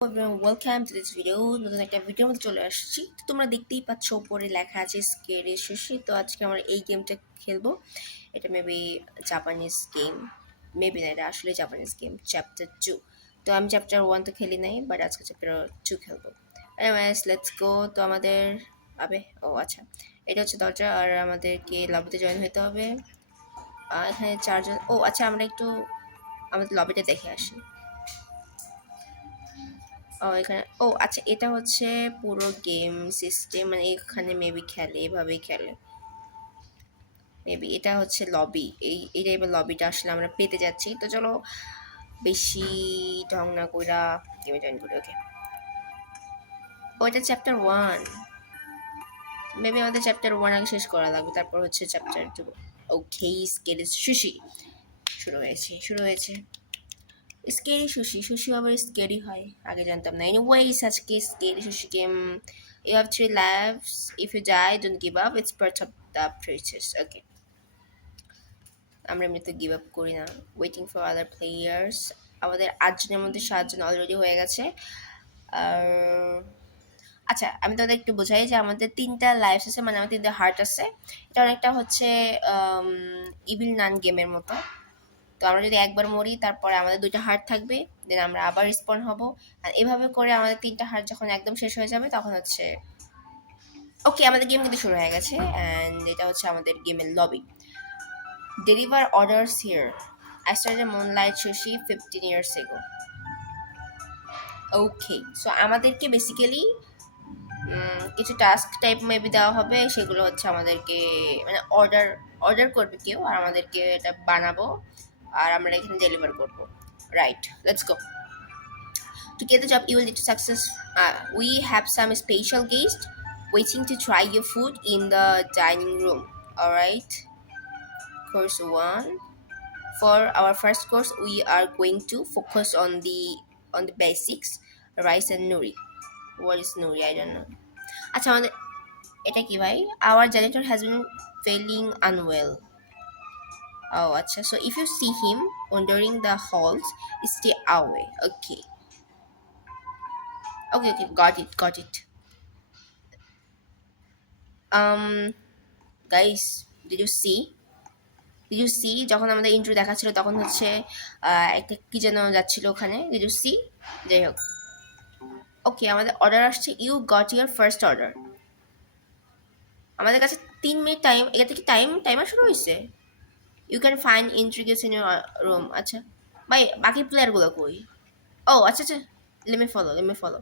Everyone, welcome to this video. নতুন একটা ভিডিওর মধ্যে চলে আসছি। তো তোমরা দেখতেই পাচ্ছ উপরে লেখা আছে স্কেরি সুশি। তো আজকে আমরা এই গেমটা খেলবো। এটা মেবি জাপানিজ গেম, মেবি না, এটা আসলে জাপানিজ গেম, চ্যাপ্টার 2। তো আমি চ্যাপ্টার 1 তো খেলি নাই, বাট আজকে চ্যাপ্টার 2 খেলবো। এনিওয়েজ লেটস গো। তো আমাদের আচ্ছা, এটা হচ্ছে দরজা, আর আমাদেরকে লবিতে জয়েন হতে হবে। এখানে চারজন। আচ্ছা, আমরা একটু আমাদের লবিটা দেখে আসি। এখানে আচ্ছা, এটা হচ্ছে পুরো গেম সিস্টেম, মানে এখানে মেবি খেলে, এভাবেই খেলে মেবি। এটা হচ্ছে লবি, এই টাইপের লবিটা আসলে আমরা পেতে যাচ্ছি। তো চলো বেশি ঢং না কইরা গেমে জয়েন করি। ওকে, এটা চ্যাপ্টার 1। মেবি আমাদের চ্যাপ্টার 1 আগে শেষ করা লাগবে, তারপর হচ্ছে চ্যাপ্টার 2। ওকে, স্কেল সুশি শুরু হয়েছে। স্কেরি সুশি, সুশি আবার স্কেরি হয়, আগে জানতাম না। এনিওয়েজ, আজকে scary sushi game. You have 3 lives. If you die, don't give up. It's part of the process. Okay. আমরা এমনিতে গিভ আপ করি না। Waiting for other players. আমাদের 8 জনের মধ্যে 7 জন অলরেডি হয়ে গেছে। আর আচ্ছা, আমি তোমাদের একটু বোঝাই যে আমাদের 3টা লাইফ আছে, মানে আমাদের 3টা হার্ট আছে। এটা অনেকটা হচ্ছে ইভিল নান গেমের মতো। তো আমরা যদি একবার মরি, তারপরে আমাদের 2টা হার্ট থাকবে, দেন আমরা আবার রিসপন হব। আর এভাবে করে আমাদের 3টা হার্ট যখন একদম শেষ হয়ে যাবে, তখন হচ্ছে ওকে, আমাদের গেম কিন্তু শুরু হয়ে গেছে। অ্যান্ড এটা হচ্ছে আমাদের গেমের lobby. Deliver orders here. I started Moonlight Sushi 15 years ago. Okay, so আমাদেরকে বেসিক্যালি কিছু টাস্ক টাইপ মেবি দেওয়া হবে। সেগুলো হচ্ছে আমাদেরকে মানে অর্ডার অর্ডার করবে কেউ, আর আমাদেরকে এটা বানাবো, আর আমরা এখানে ডেলিভার করবো। Right, let's go. To get the job, you will need to success. We have some special guests waiting to try your food in the dining room. All right. Course 1. For our first course, we are going to focus on the basics, rice and nori. What is nori? I don't know. আচ্ছা, আমাদের এটা কি ভাই? Our janitor has been feeling unwell. আচ্ছা, so if you see him wandering the halls, stay away. Okay. Okay, got it. Guys, did you see যখন আমাদের intro দেখাচ্ছিল, তখন হচ্ছে একটা কি যেন যাচ্ছিল ওখানে। did you see? যাই হোক, ওকে, আমাদের অর্ডার আসছে। You got your first order. আমাদের কাছে 3 মিনিট টাইম। এটা থেকে টাইমার শুরু হয়েছে। ইউ ক্যান ফাইন্ড ইন্ট্রিগেস ইন ইউর রুম। আচ্ছা ভাই, বাকি প্লেয়ারগুলো কই? আচ্ছা, লেট মি ফলো।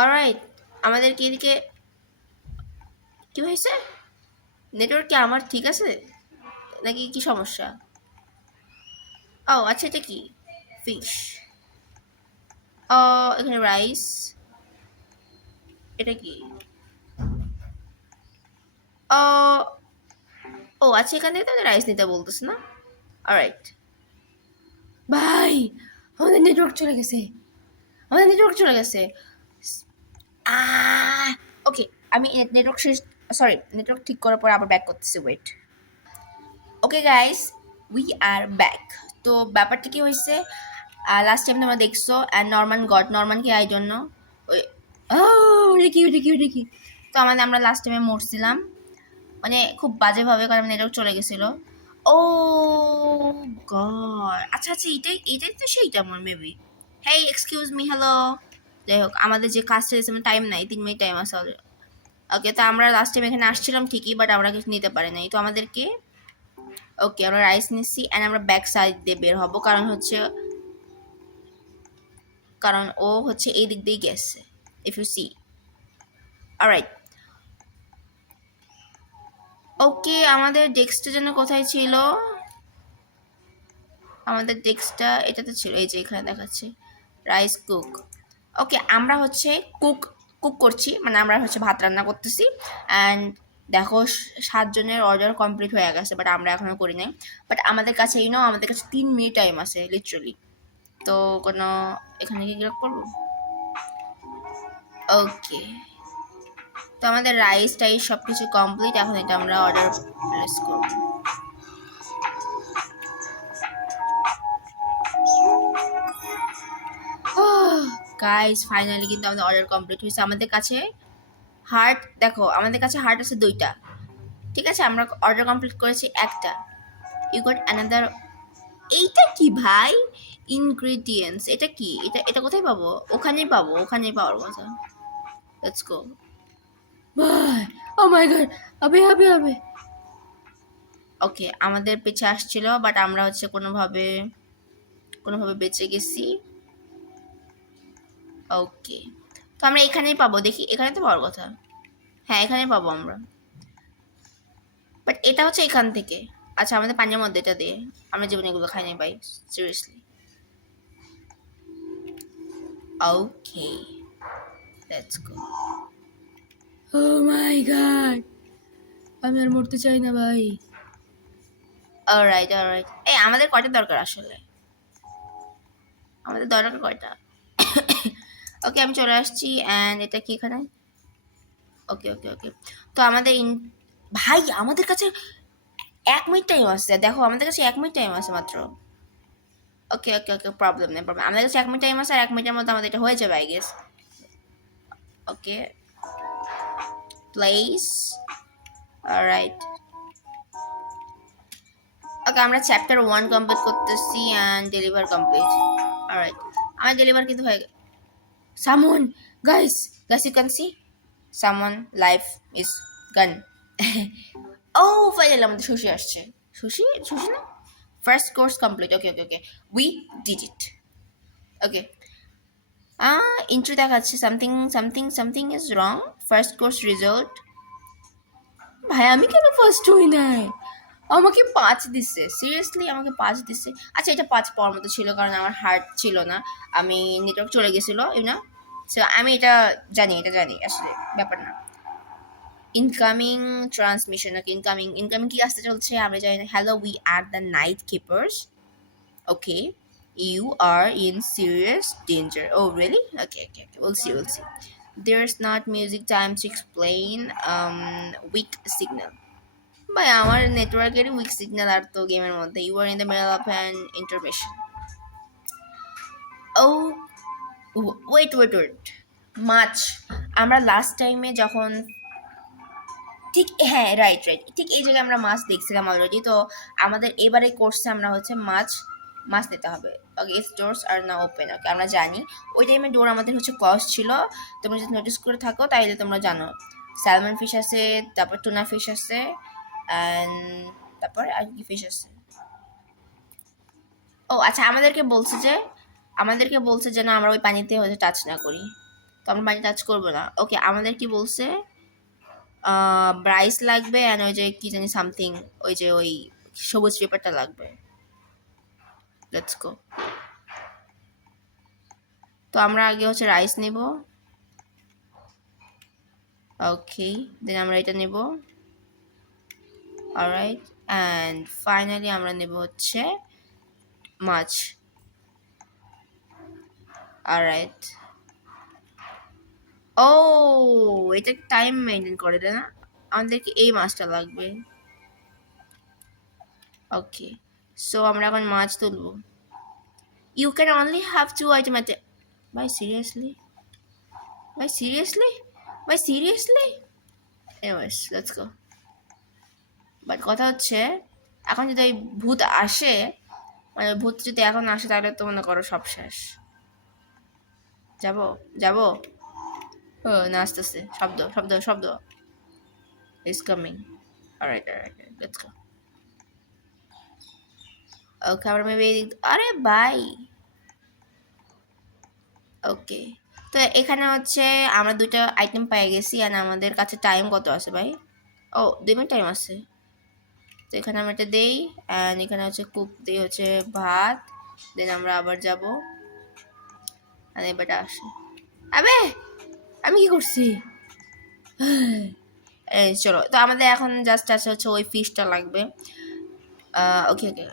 অলরাইট, আমাদের কি এদিকে কি হয়েছে? নেটওয়ার্ক কি আমার ঠিক আছে, নাকি কি সমস্যা? আচ্ছা, এটা কি? ফিশ। এখানে রাইস। এটা কি? আচ্ছা, এখান থেকে তাহলে রাইস নিতে বলতেছে না? অলরাইট ভাই, আমাদের নেটওয়ার্ক চলে গেছে। ওকে, আমি নেটওয়ার্ক ঠিক করার পর আবার ব্যাক করতেছি। Wait. Okay guys, we are back. তো ব্যাপারটা কি হয়েছে, লাস্ট টাইম তোমরা দেখছো, অ্যান্ড নর্মান কি আই ডোন্ট নো। ওই ওটা কি। তো আমরা লাস্ট টাইমে মরছিলাম, মানে খুব বাজেভাবে, কারণ নেটওয়ার্ক চলে গেছিলো। ও গড, আচ্ছা, এইটাই তো সেইটা আমার মেবি। হেই, এক্সকিউজ মি, হ্যালো। যাই হোক, আমাদের যে কাজটা দিয়েছে, টাইম নাই, 3 মিনিট টাইম আছে। ওকে, তো আমরা লাস্ট টাইম এখানে আসছিলাম ঠিকই, বাট আমরা কিছু নিতে পারি নাই। তো আমাদেরকে ওকে, আমরা রাইস নিচ্ছি, অ্যান্ড আমরা ব্যাক সাইড দিয়ে বের হবো, কারণ ও হচ্ছে এই দিক দিয়ে গেছে, ইফ ইউ সি। অলরাইট, ওকে, আমাদের ডেস্কটা যেন কোথায় ছিল? আমাদের ডেস্কটা এটাতে ছিল, এই যে এখানে দেখাচ্ছে রাইস কুক। ওকে, আমরা হচ্ছে কুক করছি, মানে আমরা হচ্ছে ভাত রান্না করতেছি। অ্যান্ড দেখো, 7 জনের অর্ডার কমপ্লিট হয়ে গেছে, বাট আমরা এখনো করি নাই। বাট আমাদের কাছে আমাদের কাছে 3 মিনিট টাইম আছে লিটারালি। তো কোনো এখানে কি ক্লিক করবো? ওকে, তো আমাদের রাইস টাইস সব কিছু কমপ্লিট। এখন এটা আমরা অর্ডার প্লেস করবো। গাইস ফাইনালি কিন্তু আমাদের অর্ডার কমপ্লিট হয়েছে। আমাদের কাছে হার্ট, দেখো আমাদের কাছে হার্ট আছে 2টা, ঠিক আছে, আমরা অর্ডার কমপ্লিট করেছি 1টা। You got another. এইটা কি ভাই? ইনগ্রেডিয়েন্টস, এটা কি? এটা এটা কোথায় পাবো? ওখানেই পাবো, ওখানেই পাওয়ার কথা। লেটস গো ভাই। ও মাই গড, আবে আবে আবে। ওকে, আমাদের পিছে আসছিল, বাট আমরা হচ্ছে কোনোভাবে কোনোভাবে বেঁচে গেছি। ওকে, তো আমরা এখানেই পাবো, দেখি এখানে তো পাওয়ার কথা। হ্যাঁ, এখানেই পাবো আমরা, বাট এটা হচ্ছে এখান থেকে। আচ্ছা, আমাদের পানির মধ্যে এটা দিয়ে, আমরা জীবনে এগুলো খাই নাই ভাই, seriously. Okay, let's go. Oh my god, আমি আর মরতে চাই না ভাই। অলরাইট অলরাইট, এই আমাদের কয়টা দরকার আসলে? আমাদের দরকার কয়টা? ওকে, আমি চলে আসছি। অ্যান্ড এটা কি এখানে? ওকে ওকে ওকে, তো আমাদের ভাই আমাদের কাছে 1 মিনিট টাইম আছে, দেখো আমাদের কাছে 1 মিনিট টাইম আছে মাত্র। ওকে ওকে ওকে, প্রবলেম নেই প্রবলেম, আমাদের কাছে 1 মিনিট টাইম আছে, আর 1 মিনিটের মধ্যে আমাদের এটা হয়ে যাবে I guess. Okay, place, alright. Okay, আমরা চ্যাপ্টার 1 কমপ্লিট করতেছি অ্যান্ড ডেলিভার কমপ্লিট। অলরাইট, আমার ডেলিভার কিন্তু হয়ে গেছে। Salmon, guys guys, you can see salmon life is gone. Oh finally আমাদের সুশি আসছে। সুশি সুশি না, first course complete. Okay okay okay, we did it. Okay, intro দেখাচ্ছে something something something is wrong, first course result. ভাই আমি কেন first হই নাই? আমাকে 5 দিচ্ছে, সিরিয়াসলি আমাকে 5 দিচ্ছে। আচ্ছা, এটা 5 পাওয়ার মতো ছিল, কারণ আমার হার্ট ছিল না, আমি নেটওয়ার্ক চলে গেছিলো না। সো আমি এটা জানি, এটা জানি আসলে ব্যাপার না। ইনকামিং ট্রান্সমিশন, ওকে, ইনকামিং ইনকামিং কি আসতে চলছে আমরা জানি না। Hello, we are the night keepers. Okay, you are in serious danger. Oh, really? Okay, okay, okay. We'll see, we'll see. There's not music time to explain. Weak signal. ভাই আমার নেটওয়ার্কেরই week signal আর তো গেমের মধ্যে। You are in the middle of an intermission. Oh wait wait wait, মাছ। আমরা last টাইমে যখন, ঠিক হ্যাঁ রাইট রাইট, ঠিক এই জায়গায় আমরা মাছ দেখছিলাম অলরেডি। তো আমাদের এবারে কোর্সে আমরা হচ্ছে মাছ মাছ নিতে হবে। ওকে, ইফ ডোরস আর না ওপেন, ওকে আমরা জানি ওই টাইমে ডোর আমাদের হচ্ছে ক্লজ ছিল। তোমরা যদি নোটিস করে থাকো তাইলে তোমরা জানো স্যালমন ফিশ আছে, তারপর টুনা ফিশ আছে, অ্যান্ড তারপর আর কি ফিশ আছে। ও আচ্ছা, আমাদেরকে বলছে যে না আমরা ওই পানিতে হয়তো টাচ না করি, তো আমরা পানি টাচ করবো না। ওকে, আমাদের কি বলছে, ব্রাইস লাগবে অ্যান্ড ওই যে কি জানি সামথিং, ওই যে ওই সবুজ পেপারটা লাগবে। Let's go. তো আমরা আগে হচ্ছে রাইস নিব। ওকে, দেন আমরা এটা নেব। অলরাইট, অ্যান্ড ফাইনালি আমরা নেব হচ্ছে মাছ। অলরাইট, ও এটা টাইম মেনটেন করে, তাই না? আমাদেরকে এই মাছটা লাগবে। ওকে, সো আমরা এখন মাছ তুলবো। You can only have 2 item at a, ভাই সিরিয়াসলি, ভাই সিরিয়াসলি, ভাই seriously. Anyways let's go. But কথা হচ্ছে, এখন যদি এই ভূত আসে, মানে ভূত যদি এখন আসে তাহলে তো মনে করো সব শেষ। যাবো যাবো, ও না আসতেছে, শব্দ শব্দ শব্দ, is coming. Alright alright, let's go. Okay, আমরা মেবি আরে ভাই। ওকে, তো এখানে হচ্ছে আমরা 2টা আইটেম পেয়ে গেছি, আর আমাদের কাছে টাইম কত আছে ভাই? ও 2 মিনিট টাইম আছে। তো এখানে আমরা এটা দেই, অ্যান্ড এখানে হচ্ছে কুক দিয়ে হচ্ছে ভাত, দেন আমরা আবার যাব, আর এবারটা আসে। আবে আমি কি করছি? এই চলো, তো আমাদের এখন জাস্ট আছে হচ্ছে ওই ফিশটা লাগবে। Okay okay,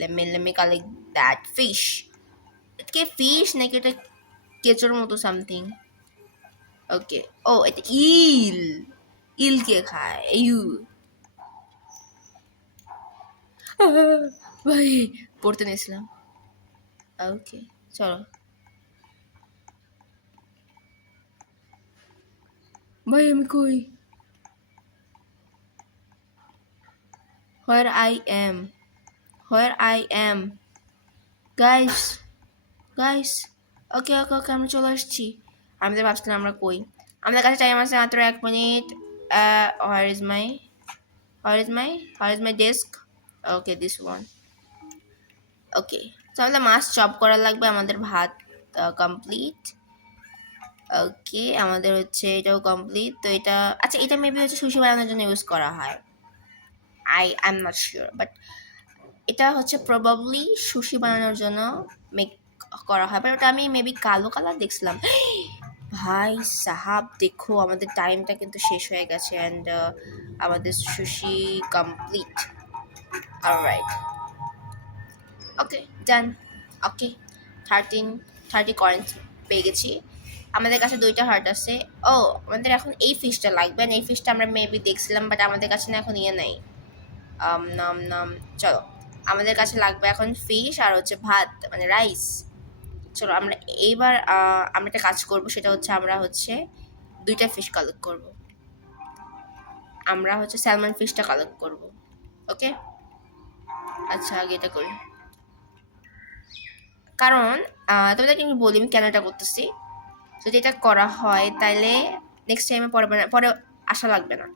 let me collect that fish. এটা কি ফিশ নাকি এটা কেঁচোর মতো সামথিং? ওকে, ও এটা ইল, ইল কে খায় ইউ? ভাই পড়তে নিয়েছিলাম। ওকে চলো, ভাই আমি কই? Where I am, where I am, guys, guys. Okay okay okay, আমরা চলে আসছি। আমি তো ভাবছিলাম আমরা কই। আমাদের কাছে টাইম আছে মাত্র 1 minute. Where is my, where is my, where is my desk? Okay, this one. Okay, তো আমাদের মাছ চপ করা লাগবে। আমাদের ভাত কমপ্লিট। ওকে, আমাদের হচ্ছে এটাও কমপ্লিট। তো এটা, আচ্ছা এটা মেবি হচ্ছে সুশি বানানোর জন্য ইউজ করা হয়। I am not sure, but এটা হচ্ছে প্রবাবলি সুশি বানানোর জন্য মেক করা হয়। বাট ওটা আমি মেবি কালো কালার দেখছিলাম। ভাই সাহাব দেখো, আমাদের টাইমটা কিন্তু শেষ হয়ে গেছে অ্যান্ড আমাদের সুশি কমপ্লিট। অলরাইট, ওকে ডান। ওকে, 30 কয়েন্স পেয়ে গেছি। আমাদের কাছে 2টা হার্ট আছে। ও, আমাদের এখন এই ফিশটা লাগবে। এই ফিশটা আমরা মেবি দেখছিলাম, বাট আমাদের কাছে না এখন ইয়ে নেই। নাম নাম, চলো আমাদের কাছে লাগবে এখন ফিশ আর হচ্ছে ভাত, মানে রাইস। চলো আমরা এইবার আমরা একটা কাজ করব, সেটা হচ্ছে আমরা হচ্ছে 2টা ফিশ কালেক্ট করব। আমরা হচ্ছে স্যালমন ফিশটা কালেক্ট করব। ওকে, আচ্ছা আগে এটা করি, কারণ তোমাদেরকে আমি বলি আমি কেন এটা করতেছি। যদি এটা করা হয় তাহলে নেক্সট টাইমে পরে আশা লাগবে না।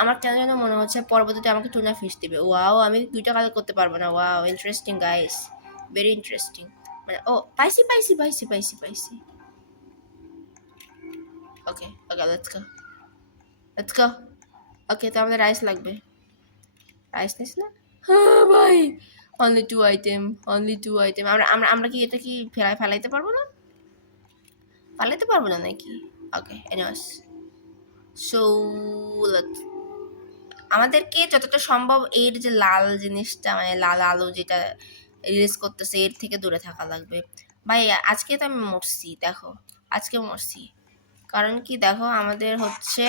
আমার কেন যেন মনে হচ্ছে পরবর্তীতে আমাকে টুনা ফিশ দিবে। ওয়াও, আমি 2টা কালেক্ট করতে পারবো না। Wow, interesting guys, very interesting. মানে ও, পাইছি পাইছি পাইছি পাইছি পাইছি। ওকে ওকে, লেটস গো, লেটস গো। ওকে, তো আমাদের রাইস লাগবে। রাইস নিস না? হ্যাঁ ভাই, অনলি 2 আইটেম, অনলি 2 আইটেম। আমরা আমরা আমরা কি এটা কি ফেলাইতে পারবো না? ফালাইতে পারবো না নাকি? ওকে, এনিওয়েজ, সো আমাদেরকে যতটা সম্ভব এর যে লাল জিনিসটা, মানে লাল আলো যেটা রিলিজ করতেছে, এর থেকে দূরে থাকা লাগবে। ভাই আজকে তো আমি মরছি, দেখো আজকে মরছি। কারণ কি দেখো, আমাদের হচ্ছে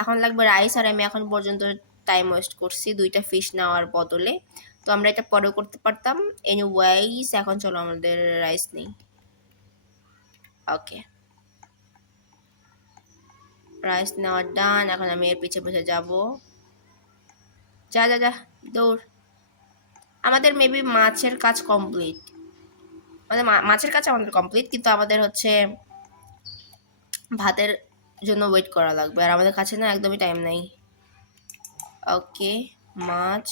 এখন লাগবে রাইস, আর আমি এখন পর্যন্ত টাইম ওয়েস্ট করছি 2টা ফিশ নেওয়ার বদলে। তো আমরা এটা পরেও করতে পারতাম। এনিওয়েজ, এখন চলো আমাদের রাইস নেই। ওকে, রাইস নেওয়ার ডান। এখন আমি এর পিছে পিছে যাবো। যা যা যা, দৌড়। আমাদের মেবি মাছের কাজ কমপ্লিট। আমাদের মাছের কাজ আমাদের কমপ্লিট, কিন্তু আমাদের হচ্ছে ভাতের জন্য ওয়েট করা লাগবে, আর আমাদের কাছে না একদমই টাইম নাই। ওকে, মাছ,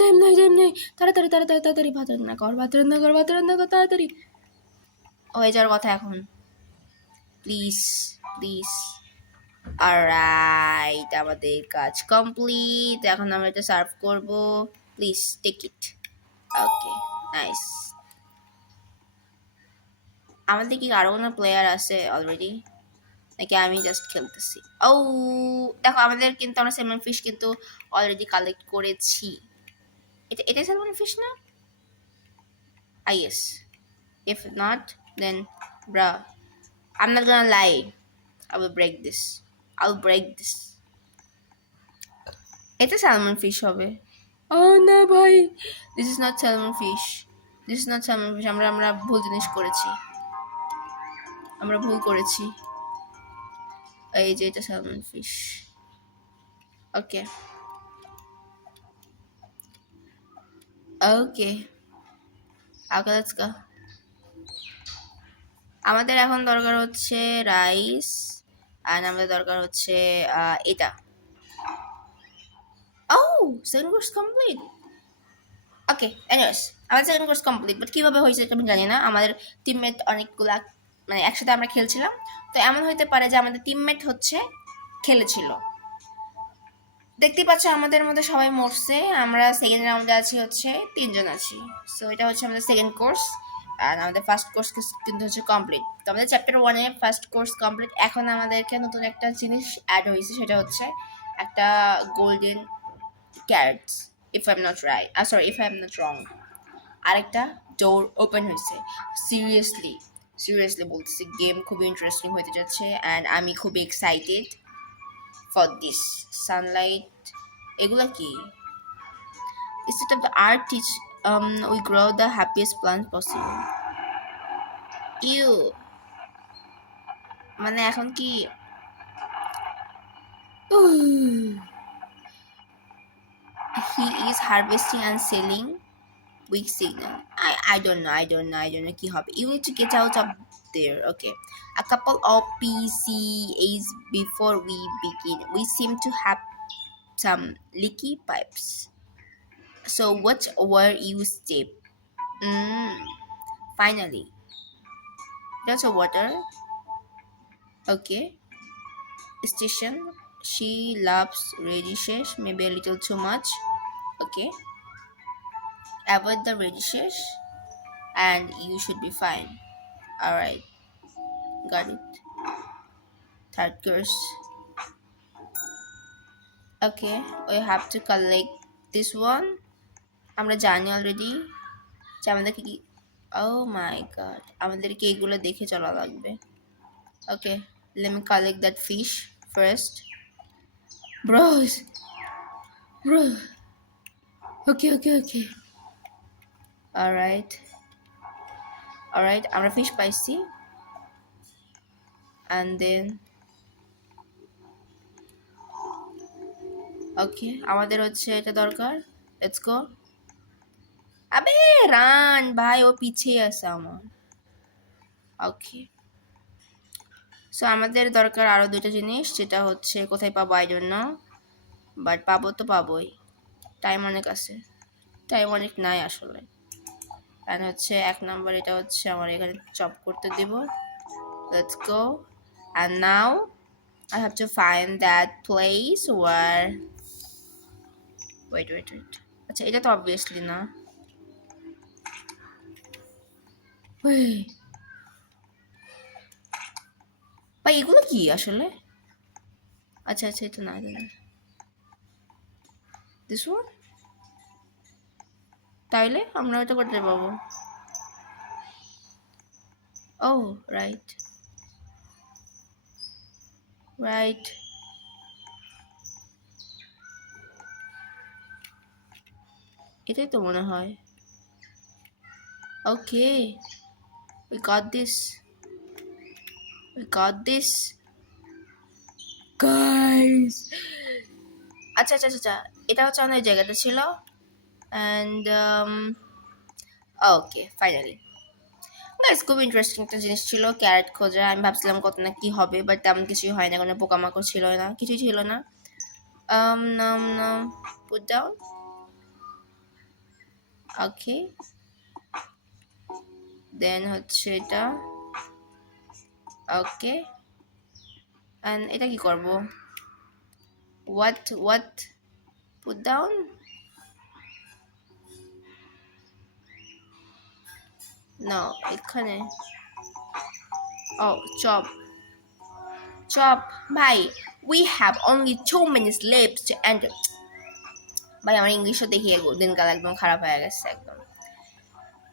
টাইম নাই, টাইম নাই। তাড়াতাড়ি তাড়াতাড়ি তাড়াতাড়ি ভাত রান্না কর, ভাত রান্না কর, ভাত রান্না কর, তাড়াতাড়ি হয়ে যাওয়ার কথা এখন। Please please. অলরাইট, আমাদের কাজ কমপ্লিট। এখন আমরা এটা সার্ভ করব। Please take it. Okay, nice. আমাদের কি আরো কোনো প্লেয়ার আছে অলরেডি, নাকি আমি জাস্ট খেলতেছি? ও দেখো, আমাদের কিন্তু আমরা স্যালমন ফিশ কিন্তু অলরেডি কালেক্ট করেছি। এটা স্যালমন ফিশ না? Yes. If not, then bro, I'm not gonna lie, I will break this, I'll break this. এটা স্যালমন ফিশ হবে। ও না ভাই, this is not salmon fish, this is not salmon fish. আমরা আমরা ভুল জিনিস করেছি, আমরা ভুল করেছি। এই যে এটা salmon fish. Okay okay okay, let's গো। আমাদের এখন দরকার হচ্ছে রাইস, আর আমাদের দরকার হচ্ছে এটা। ও, সেকেন্ড কোর্স কমপ্লিট। ওকে, এনিওয়েজ, আমাদের সেকেন্ড কোর্স কমপ্লিট, বাট কীভাবে হয়েছে এটা আমি জানি না। আমাদের টিমমেট অনেকগুলা, মানে একসাথে আমরা খেলছিলাম, তো এমন হইতে পারে যে আমাদের টিমমেট হচ্ছে খেলেছিল। দেখতেই পাচ্ছ আমাদের মধ্যে সবাই মরছে। আমরা সেকেন্ড রাউন্ডে আছি হচ্ছে 3জন আছি। সো এটা হচ্ছে আমাদের সেকেন্ড কোর্স, আর আমাদের ফার্স্ট কোর্স কিন্তু হচ্ছে কমপ্লিট। তো আমাদের চ্যাপ্টার 1-এ ফার্স্ট কোর্স কমপ্লিট। এখন আমাদেরকে নতুন একটা জিনিস অ্যাড হয়েছে, সেটা হচ্ছে একটা golden carats, if I am not right, sorry, if I am not wrong. আরেকটা ডোর ওপেন হয়েছে। সিরিয়াসলি সিরিয়াসলি বলতেছি, গেম খুবই ইন্টারেস্টিং হতে যাচ্ছে, অ্যান্ড আমি খুবই এক্সাইটেড ফর দিস। সানলাইট, এগুলা কি? Instead of the art teach, we grow the happiest plants possible. Ew. মানে এখন কি he is harvesting and selling weak signal. I don't know. কি হবে? You need to get out of there. Okay. A couple of PCAs before we begin. We seem to have some leaky pipes. So what were you step? Mm, finally. That's a water. Okay. Station. She loves radishes, maybe a little too much. Okay. Avoid the radishes and you should be fine. Alright. Got it. Third course. Okay. We have to collect this one. আমরা জানি already যে আমাদেরকে কি oh my god আমাদেরকে এগুলো দেখে চলা লাগবে. Okay. Let me collect that fish first. Bros. Bro. Okay. Alright. আমরা fish পাইছি. And then okay আমাদের হচ্ছে এটা দরকার. Let's go. আবে রান ভাই ও পিছিয়ে আছে আমার. ওকে সো আমাদের দরকার আরো দুটো জিনিস যেটা হচ্ছে কোথায় পাবো আই ডোন্ট নো বাট পাবো তো পাবোই টাইম অনেক আছে টাইম অনেক নাই আসলে এন্ড হচ্ছে এক নাম্বার এটা হচ্ছে আমার এখানে চপ করতে দেব let's go and now I have to find that place where wait আচ্ছা এটা তো obviously না wait ভাই এগুলো কি আসলে আচ্ছা এটা না দিস ওয়ান তাইলে আমরা এটা করতে পাবো ও রাইট এটাই তো মনে হয় ওকে we got this guys আচ্ছা এটা হচ্ছে আমাদের জায়গাটা ছিল and ওকে ফাইনালি গাইস খুব ইন্টারেস্টিং একটা জিনিস ছিল ক্যারেট খোঁজা আমি ভাবছিলাম কত না কি হবে বাট তেমন কিছুই হয় না কোনো পোকামাকড় ছিল না কিছুই ছিল না put down okay দেন হচ্ছে এটা ওকে and এটা কি করব what put down no এখানে oh chop ভাই we have only 2 minutes left to end ভাই আমার ইংলিশও দেখি দিনকাল একদম খারাপ হয়ে গেছে একদম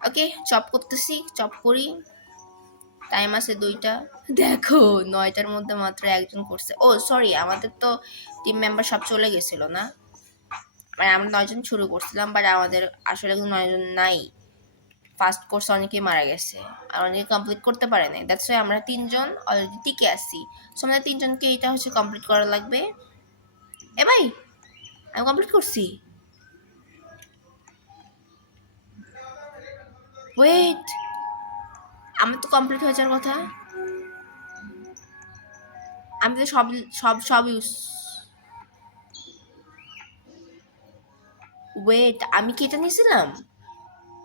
ওকে চপ করতেছি চপ করি টাইম আছে 2টা দেখো 9টার মধ্যে মাত্র একজন করছে ও সরি আমাদের তো টিম মেম্বার সব চলে গেছিল না মানে আমরা 9জন শুরু করছিলাম বাট আমাদের আসলে 9জন নাই ফার্স্ট কোর্স অনেকেই মারা গেছে আর অনেকে কমপ্লিট করতে পারে নাই দ্যাটস ওয়াই আমরা 3জন অলরেডি টিকে আছি সো আমাদের 3জনকে এটা হচ্ছে কমপ্লিট করা লাগবে এ ভাই আমি কমপ্লিট করছি ওয়েট আমার তো কমপ্লিট হয়ে যাওয়ার কথা আমি তো সব ইউজ ওয়েট আমি কি এটা নিয়েছিলাম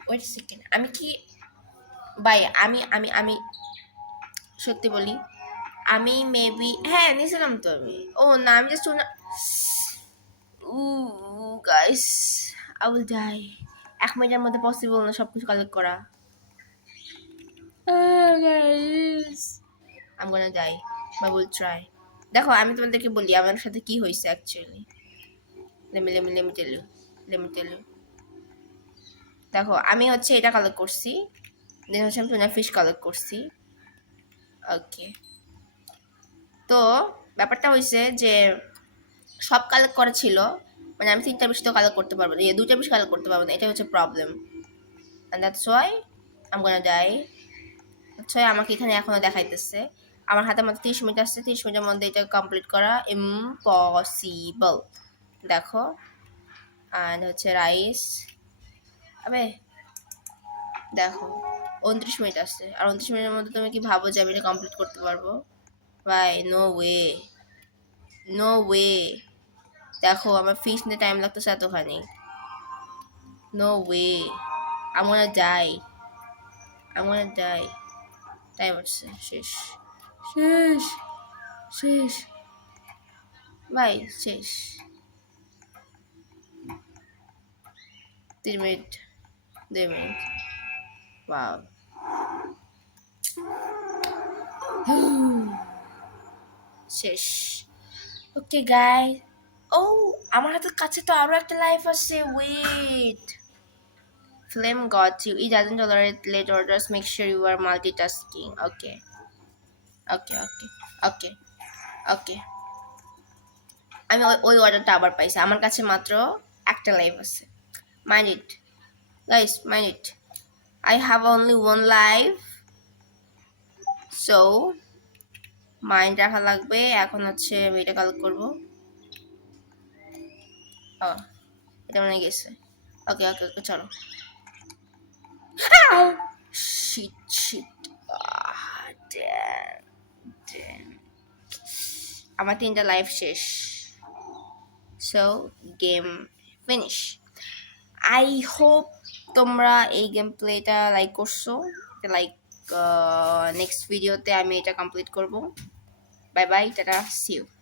ওয়েট সেকেন্ড আমি কি ভাই আমি সত্যি বলি আমি মেবি হ্যাঁ নিয়েছিলাম তো আমি ও না আমি just guys I will die 1 মিনিটের মধ্যে পসিবল না সব কিছু কালেক্ট করা guys I am gonna die but will try দেখো আমি তোমাদেরকে বলি আমার সাথে কি হয়েছে অ্যাকচুয়ালি লেমি টেল ইউ দেখো আমি হচ্ছে এটা কালেক্ট করছি দেন হচ্ছে আমি টুনা ফিশ কালেক্ট করছি ওকে তো ব্যাপারটা হয়েছে যে সব কালেক্ট করা ছিল মানে আমি 3টার বেশি তো কালেক্ট করতে পারবো না 2টার বেশি কালেক্ট করতে পারবো না এটা হচ্ছে problem and that's why I am gonna die আচ্ছা আমাকে এখানে এখনো দেখাইতেছে আমার হাতে মাত্র 30 মিনিট আসছে, 30 মিনিটের মধ্যে এটা কমপ্লিট করা ইম্পসিবল। দেখো অ্যান্ড হচ্ছে রাইস, আবে দেখো 29 মিনিট আসছে, আর 29 মিনিটের মধ্যে তুমি কি ভাবো যে আমি এটা কমপ্লিট করতে পারবো? ভাই নো ওয়ে, নো ওয়ে। দেখো আমার ফিশ নিতে টাইম লাগতেছে এতখানি, no way. I'm gonna die, I'm gonna die। Time আসছে, শেষ শেষ শেষ ভাই, শেষ। 3 মিনিট, 2 মিনিট, ওয়াও। শেষ। ওকে গাই, ও আমার হাতের কাছে তো আরো একটা লাইফ আছে, wait. Flame got you. It doesn't tolerate late orders. Make sure you are multitasking. Okay. Okay, okay. Okay. Okay. আমি ওই অর্ডারটা আবার পাইছি, আমার কাছে মাত্র একটা লাইফ আছে। Mind it. Guys, mind it. I have only one life. So, mind রাখা লাগবে। এখন হচ্ছে আমি এটা কালেক্ট করবো। ও এটা মনে গেছে। ওকে ওকে ওকে চলো। শিট শিট, আমার 3টা লাইফ শেষ। So game finish. I hope তোমরা এই গেম প্লেটা লাইক করছো। লাইক নেক্সট ভিডিওতে আমি এটা কমপ্লিট করব। বাই বাই, টাটা, সি ইউ।